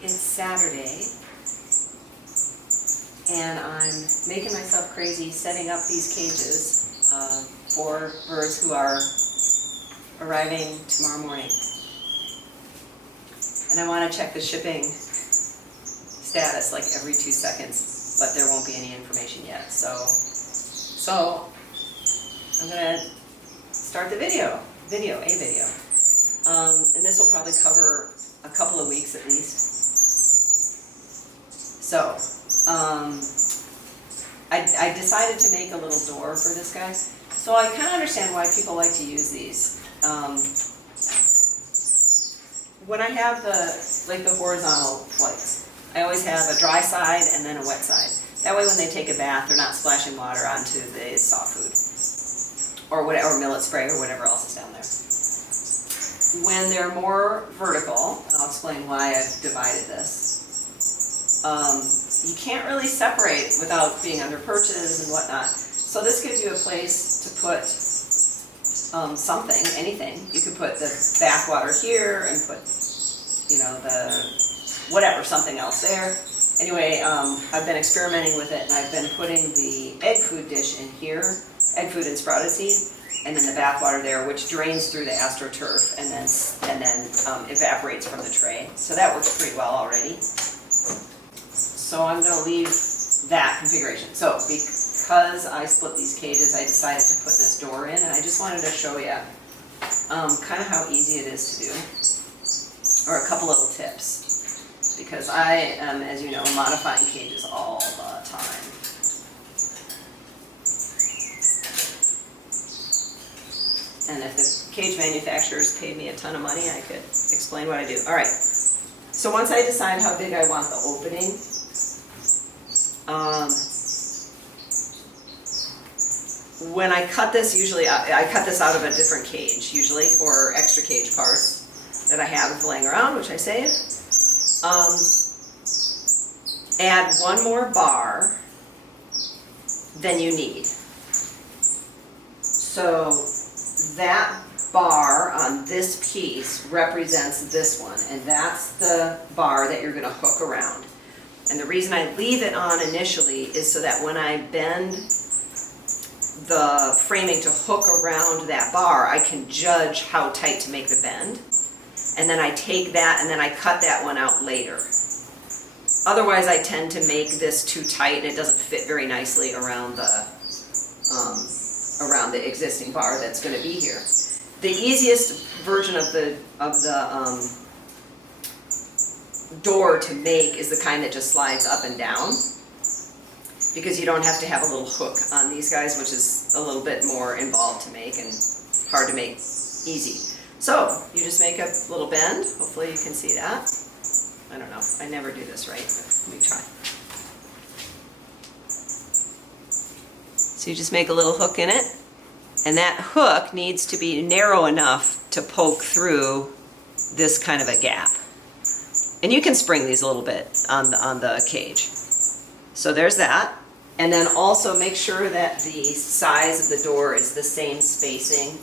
It's Saturday, and I'm making myself crazy setting up these cages for birds who are arriving tomorrow morning. And I want to check the shipping status like every 2 seconds, but there won't be any information yet. So I'm going to start the video. And this will probably cover a couple of weeks at least. So, I decided to make a little door for this guy. So I kind of understand why people like to use these. When I have the horizontal flights, I always have a dry side and then a wet side. That way when they take a bath, they're not splashing water onto the soft food. Or whatever, millet spray or whatever else is down there. When they're more vertical, and I'll explain why I've divided this, you can't really separate without being under perches and whatnot. So this gives you a place to put something, anything. You could put the bath water here and put, something else there. Anyway, I've been experimenting with it, and I've been putting the egg food dish in here, egg food and sprouted seed, and then the bath water there, which drains through the astroturf and then evaporates from the tray. So that works pretty well already. So I'm going to leave that configuration. So because I split these cages, I decided to put this door in, and I just wanted to show you kind of how easy it is to do, or a couple little tips. Because I am, as you know, modifying cages all the time. And if the cage manufacturers paid me a ton of money, I could explain what I do. All right. So once I decide how big I want the opening, when I cut this, usually I cut this out of a different cage, usually, or extra cage parts that I have laying around, which I save. Add one more bar than you need. So that bar on this piece represents this one, and that's the bar that you're going to hook around. And the reason I leave it on initially is so that when I bend the framing to hook around that bar, I can judge how tight to make the bend. And then I take that and then I cut that one out later. Otherwise, I tend to make this too tight and it doesn't fit very nicely around the existing bar that's going to be here. The easiest version of the door to make is the kind that just slides up and down, because you don't have to have a little hook on these guys, which is a little bit more involved to make and hard to make easy. So you just make a little bend. Hopefully you can see that. I don't know. I never do this right. Let me try. So you just make a little hook in it, and that hook needs to be narrow enough to poke through this kind of a gap. And you can spring these a little bit on the cage. So there's that. And then also make sure that the size of the door is the same spacing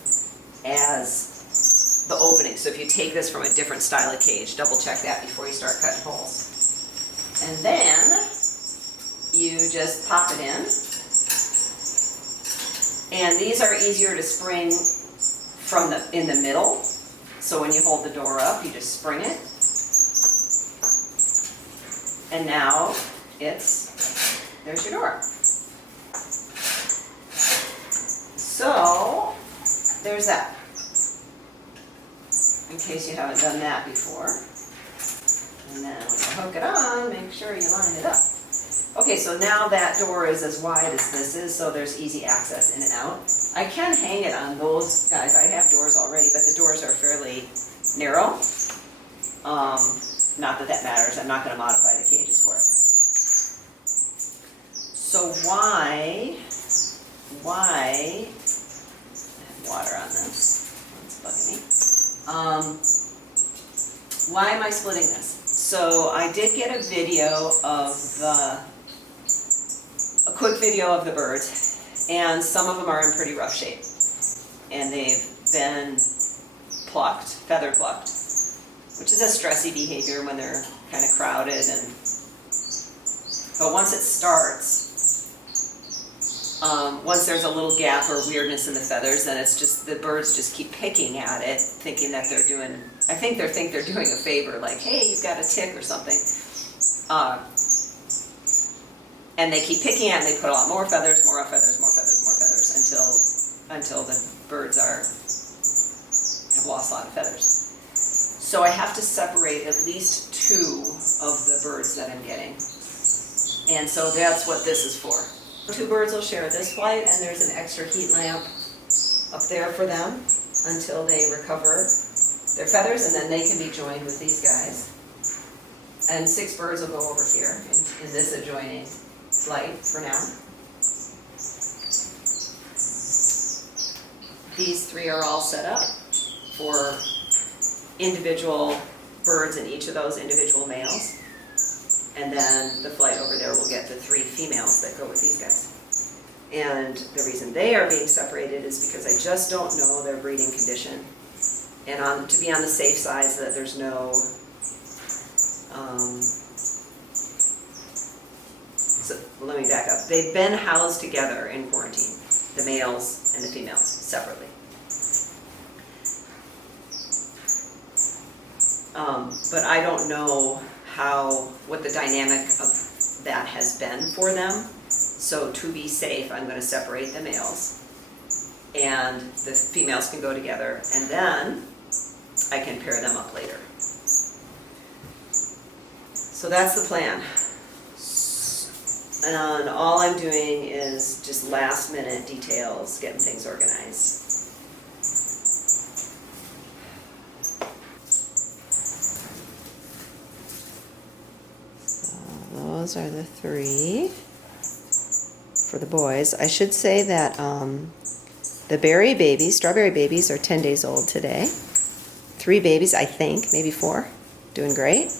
as the opening. So if you take this from a different style of cage, double check that before you start cutting holes. And then you just pop it in. And these are easier to spring from in the middle. So when you hold the door up, you just spring it. And now there's your door. So there's that. In case you haven't done that before. And then when you hook it on, make sure you line it up. Okay, so now that door is as wide as this is, so there's easy access in and out. I can hang it on those guys. I have doors already, but the doors are fairly narrow. Not that that matters. I'm not going to modify the cages for it. So why, I have water on this. It's bugging me. Why am I splitting this? So I did get a video of a quick video of the birds, and some of them are in pretty rough shape, and they've been plucked, feather plucked. which is a stressy behavior when they're kind of crowded. But once it starts, once there's a little gap or weirdness in the feathers, then it's just the birds just keep picking at it, thinking that they're doing. I think they're doing a favor, like, hey, you've got a tick or something. And they keep picking at it, and they put a lot more feathers, more feathers, more feathers, more feathers, until the birds have lost a lot of feathers. So I have to separate at least 2 of the birds that I'm getting. And so that's what this is for. 2 birds will share this flight, and there's an extra heat lamp up there for them until they recover their feathers, and then they can be joined with these guys. And 6 birds will go over here in this adjoining flight for now. These 3 are all set up for individual birds in each of those individual males. And then the flight over there will get the 3 females that go with these guys. And the reason they are being separated is because I just don't know their breeding condition. And to be on the safe side so that there's no so let me back up. They've been housed together in quarantine, the males and the females, separately. But I don't know what the dynamic of that has been for them. So to be safe, I'm going to separate the males, and the females can go together, and then I can pair them up later. So that's the plan. And all I'm doing is just last minute details, getting things organized. Those are the 3 for the boys. I should say that the strawberry babies are 10 days old today. 3 babies, I think, maybe 4, doing great.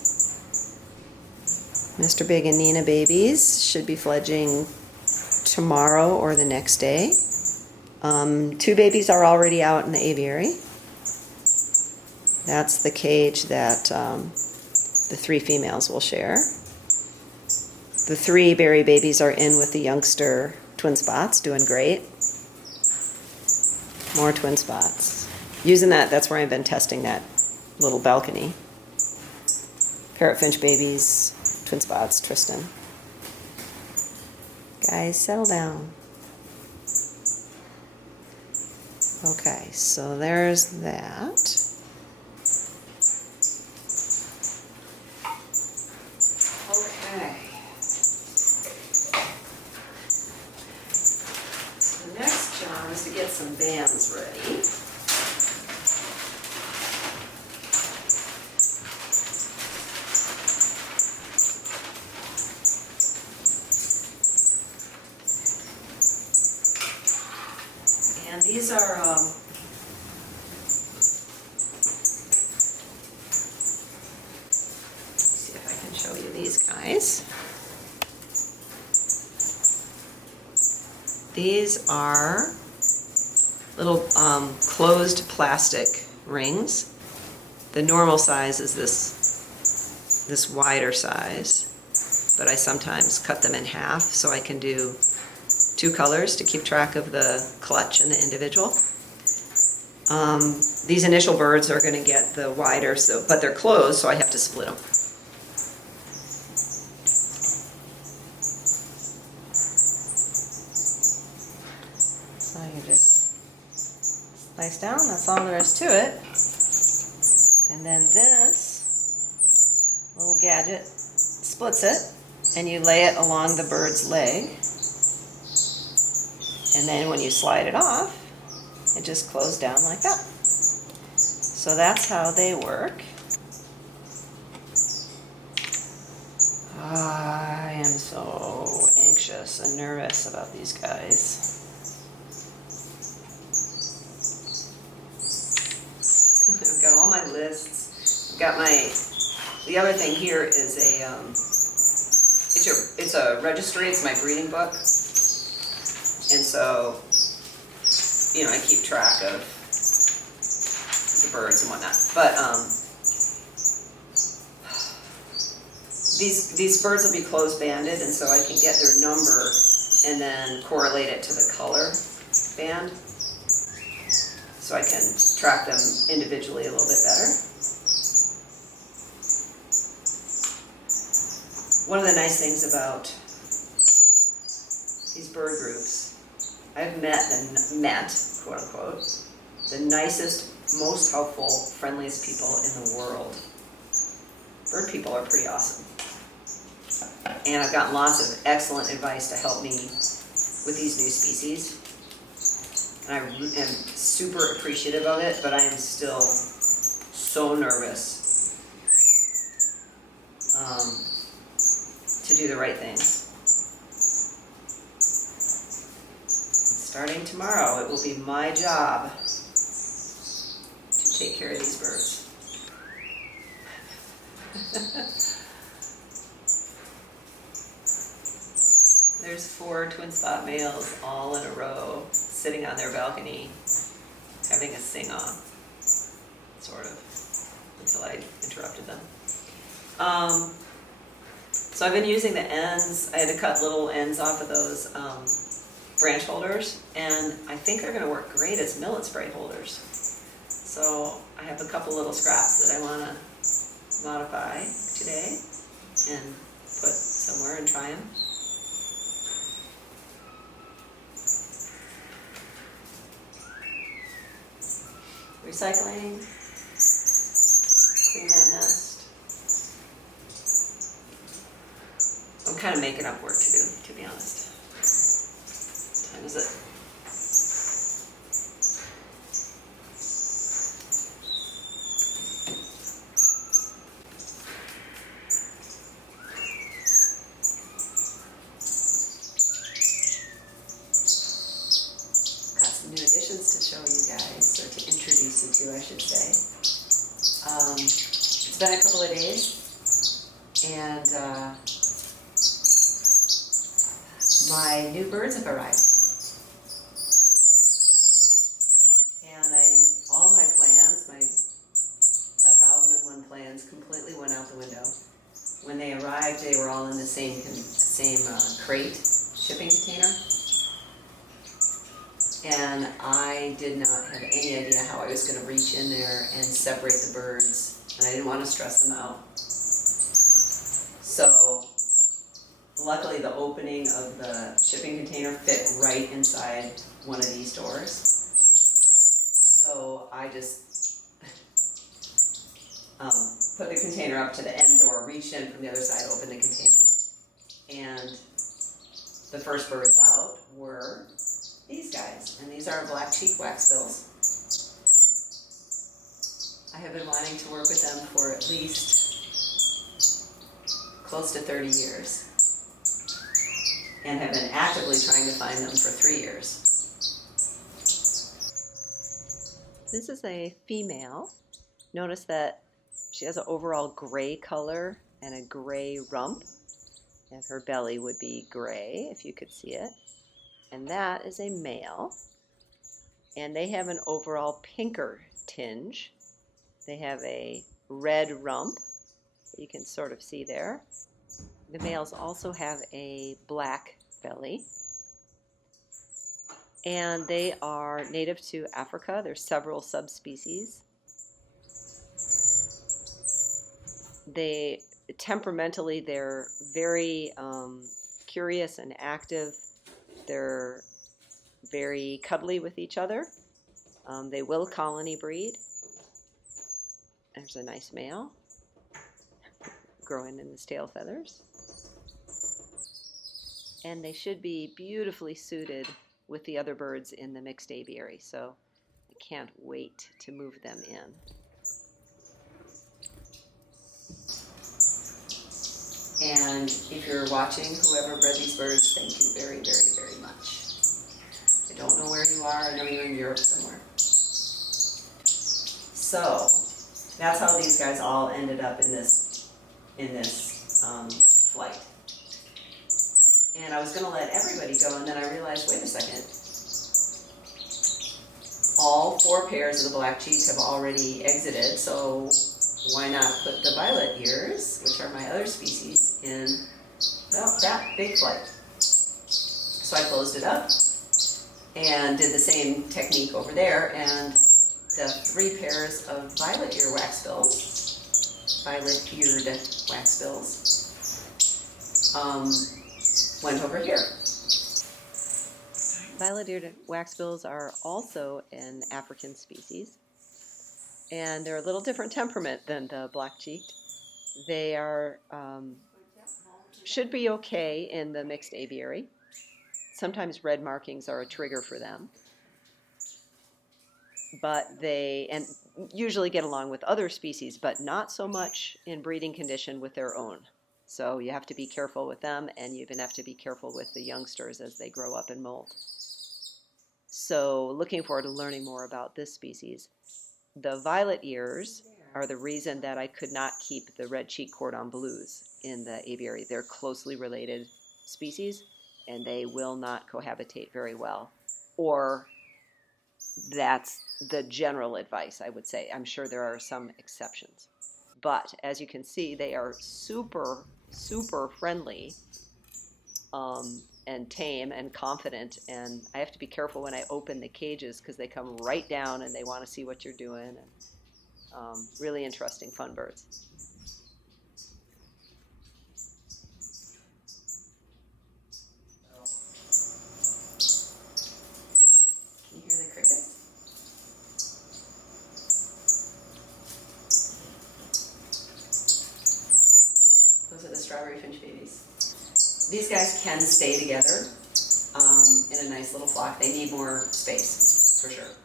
Mr. Big and Nina babies should be fledging tomorrow or the next day. 2 babies are already out in the aviary. That's the cage that the 3 females will share. The 3 berry babies are in with the youngster twin spots, doing great. More twin spots. Using that's where I've been testing that little balcony. Parrotfinch babies, twin spots, Tristan. Guys, settle down. Okay, so there's that. Okay. So the next job is to get some bands ready. And these are see if I can show you these guys. These are little closed plastic rings. The normal size is this wider size, but I sometimes cut them in half so I can do 2 colors to keep track of the clutch and the individual. These initial birds are going to get the wider, but they're closed, so I have to split them. So you just slice down, that's all there is to it. And then this little gadget splits it, and you lay it along the bird's leg. And then when you slide it off, it just closes down like that. So that's how they work. I am so anxious and nervous about these guys. I've got all my lists. I've got the other thing here is it's a registry, it's my breeding book. And so, I keep track of the birds and whatnot. But these birds will be closed-banded, and so I can get their number and then correlate it to the color band, so I can track them individually a little bit better. One of the nice things about these bird groups, I've met, quote unquote, the nicest, most helpful, friendliest people in the world. Bird people are pretty awesome. And I've gotten lots of excellent advice to help me with these new species. And I am super appreciative of it, but I am still so nervous to do the right things. Starting tomorrow, it will be my job to take care of these birds. There's 4 twin spot males all in a row, sitting on their balcony, having a sing-off, sort of, until I interrupted them. So I've been using the ends. I had to cut little ends off of those branch holders, and I think they're going to work great as millet spray holders. So I have a couple little scraps that I want to modify today and put somewhere and try them. Recycling, clean that nest. I'm kind of making up work to do, to be honest. What time is it? Got some new additions to show you guys, or to introduce you to, I should say. It's been a couple of days, and my new birds have arrived. And all my plans, my 1,001 plans, completely went out the window. When they arrived, they were all in the same crate, shipping container. And I did not have any idea how I was going to reach in there and separate the birds, and I didn't want to stress them out. So luckily the opening of the shipping container fit right inside one of these doors. So I just put the container up to the end door, reached in from the other side, opened the container. And the first birds out were these guys, and these are black cheek waxbills. I have been wanting to work with them for at least close to 30 years, and have been actively trying to find them for 3 years. This is a female. Notice that she has an overall gray color and a gray rump, and her belly would be gray if you could see it. And that is a male, and they have an overall pinker tinge. They have a red rump that you can sort of see there. The males also have a black belly, and they are native to Africa. There's several subspecies. Temperamentally, they're very curious and active. They're very cuddly with each other. They will colony breed. There's a nice male growing in his tail feathers. And they should be beautifully suited with the other birds in the mixed aviary, so I can't wait to move them in. And if you're watching, whoever bred these birds, thank you very, very, very much. I don't know where you are. I know you're in Europe somewhere. So that's how these guys all ended up in this flight. And I was going to let everybody go, and then I realized, wait a second. All 4 pairs of the black cheek have already exited, so why not put the violet ears, which are my other species, in that big flight? So I closed it up and did the same technique over there, and the 3 pairs of violet ear waxbills, violet-eared waxbills, went over here. Violet-eared waxbills are also an African species, and they're a little different temperament than the black-cheeked. They are should be okay in the mixed aviary. Sometimes red markings are a trigger for them, but they usually get along with other species, but not so much in breeding condition with their own. So you have to be careful with them, and you even have to be careful with the youngsters as they grow up and molt. So looking forward to learning more about this species. The violet ears are the reason that I could not keep the red-cheeked cordon bleus in the aviary. They're closely related species, and they will not cohabitate very well. Or that's the general advice, I would say. I'm sure there are some exceptions. But as you can see, they are super, super friendly and tame and confident. And I have to be careful when I open the cages because they come right down and they want to see what you're doing. And really interesting, fun birds. Can you hear the crickets? Those are the strawberry finch babies. These guys can stay together in a nice little flock. They need more space, for sure.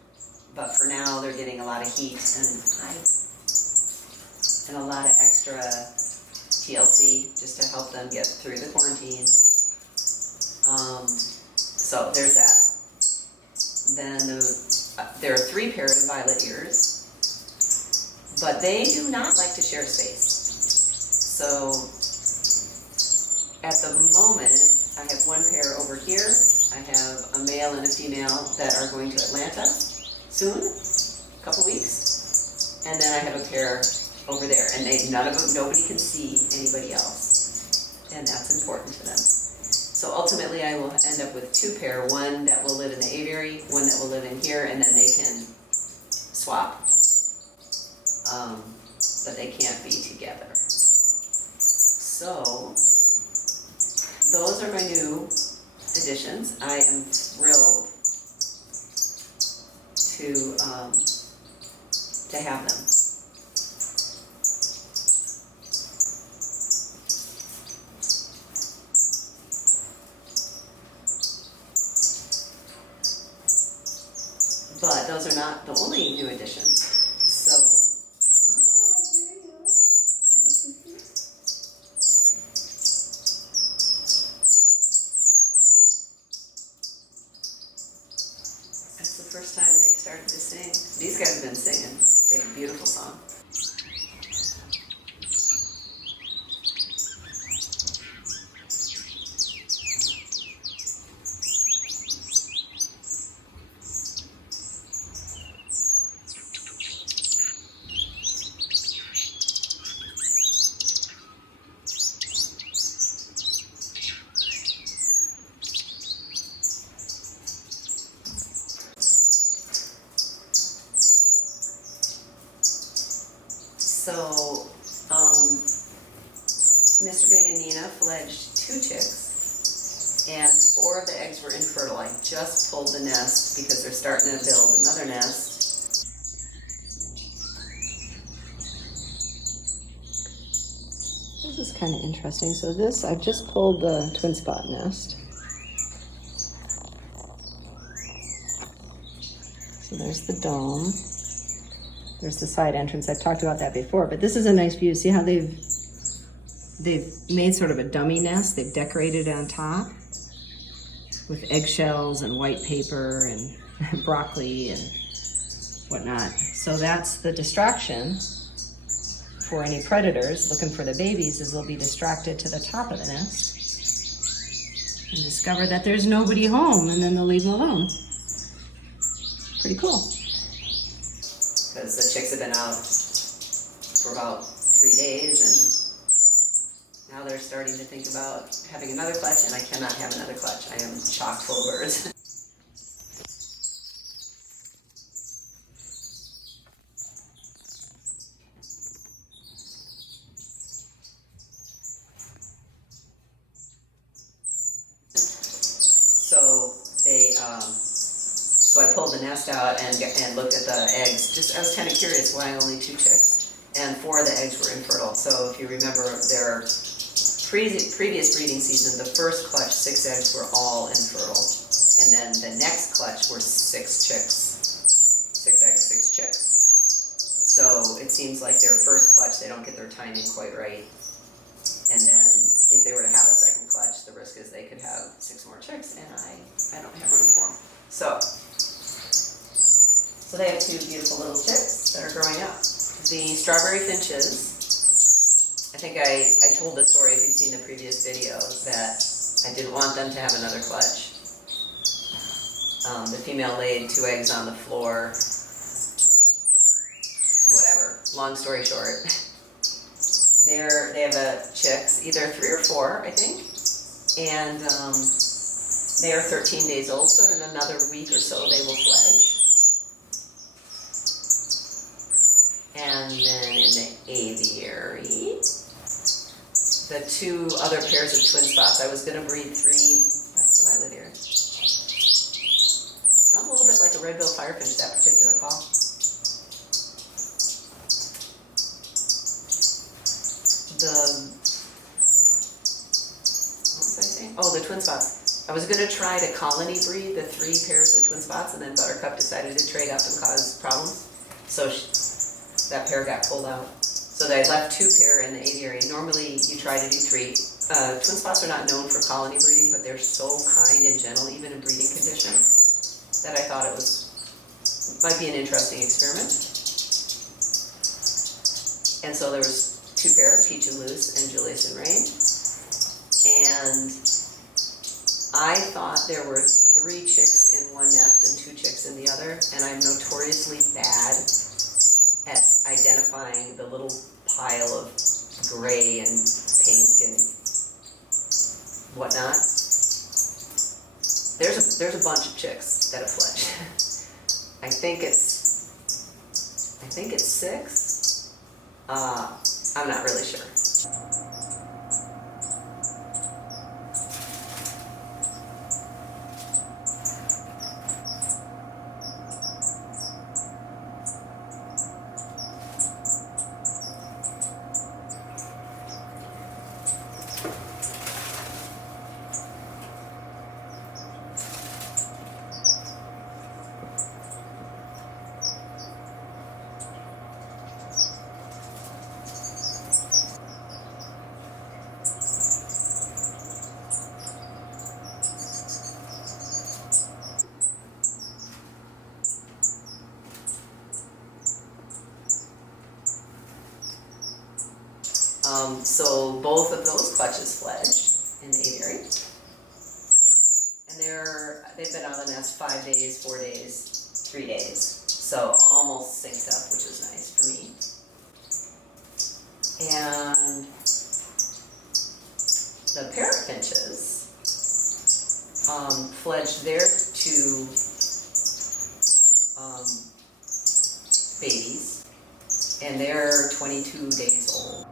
But for now, they're getting a lot of heat and a lot of extra TLC just to help them get through the quarantine. So there's that. Then there are 3 pairs of violet ears, but they do not like to share space. So at the moment, I have 1 pair over here. I have a male and a female that are going to Atlanta soon, a couple weeks, and then I have a pair over there, and nobody can see anybody else, and that's important to them. So ultimately, I will end up with 2 pair, one that will live in the aviary, one that will live in here, and then they can swap, but they can't be together. So those are my new additions. I am thrilled to have them. But those are not the only new additions. So, I hear you. That's the first time they started to sing. These guys have been singing. They have a beautiful song. So, Mr. Big and Nina fledged 2 chicks, and 4 of the eggs were infertile. I just pulled the nest because they're starting to build another nest. This is kind of interesting. So I've just pulled the twin spot nest. So there's the dome. There's the side entrance. I've talked about that before, but this is a nice view. See how they've made sort of a dummy nest. They've decorated it on top with eggshells and white paper and broccoli and whatnot. So that's the distraction for any predators looking for the babies, is they'll be distracted to the top of the nest and discover that there's nobody home, and then they'll leave them alone. Pretty cool. Because the chicks have been out for about 3 days, and now they're starting to think about having another clutch, and I cannot have another clutch. I am chock full of birds. So I pulled the nest out and looked at the eggs. I was kind of curious why only 2 chicks, and 4 of the eggs were infertile. So if you remember their previous breeding season, the first clutch, 6 eggs were all infertile, and then the next clutch were 6 chicks, 6 eggs, 6 chicks. So it seems like their first clutch, they don't get their timing quite right, and then if they were to have a second clutch, the risk is they could have 6 more chicks, and I don't have room for them. So they have 2 beautiful little chicks that are growing up. The strawberry finches, I think I told the story, if you've seen the previous video, that I didn't want them to have another clutch. The female laid 2 eggs on the floor, whatever, long story short. They have chicks, either 3 or 4, I think, and they are 13 days old, so in another week or so they will fledge. And then in the aviary, the 2 other pairs of twin spots, I was going to breed 3, that's why I live here. Sounds a little bit like a red-billed firefinch, that particular call. What was I saying? Oh, the twin spots. I was going to try to colony breed the 3 pairs of twin spots, and then Buttercup decided to trade up and cause problems. So that pair got pulled out. So I left 2 pair in the aviary. Normally you try to do 3. Twin spots are not known for colony breeding, but they're so kind and gentle, even in breeding condition, that I thought it might be an interesting experiment. And so there was 2 pair, Peach and Luce and Julius and Rain. And I thought there were 3 chicks in one nest and 2 chicks in the other, and I'm notoriously bad at identifying the little pile of gray and pink and whatnot. There's a bunch of chicks that have fledged. I think it's 6. I'm not really sure. So both of those clutches fledged in the aviary, and they've been out of the nest 5 days, 4 days, 3 days, so almost synced up, which is nice for me. And the parrot finches fledged their 2 babies, and they're 22 days old.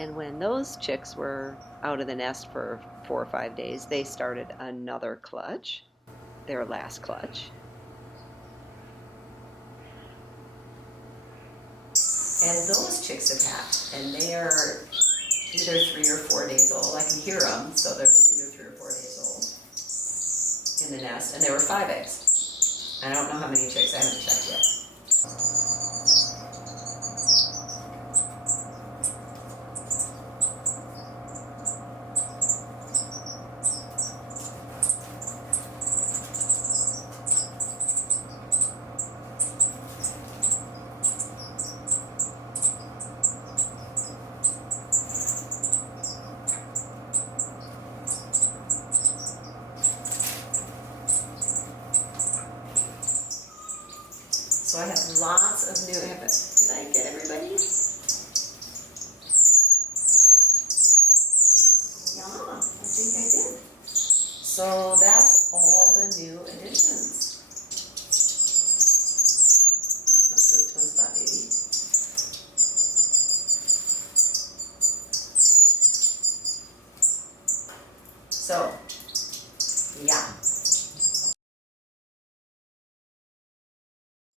And when those chicks were out of the nest for 4 or 5 days, they started another clutch, their last clutch. And those chicks have hatched, and they are either 3 or 4 days old. I can hear them, so they're either 3 or 4 days old in the nest, and there were 5 eggs. I don't know how many chicks, I haven't checked yet. So I have lots of new, did I get everybody? So that's all the new additions. That's the Twin Spot baby. So, yeah.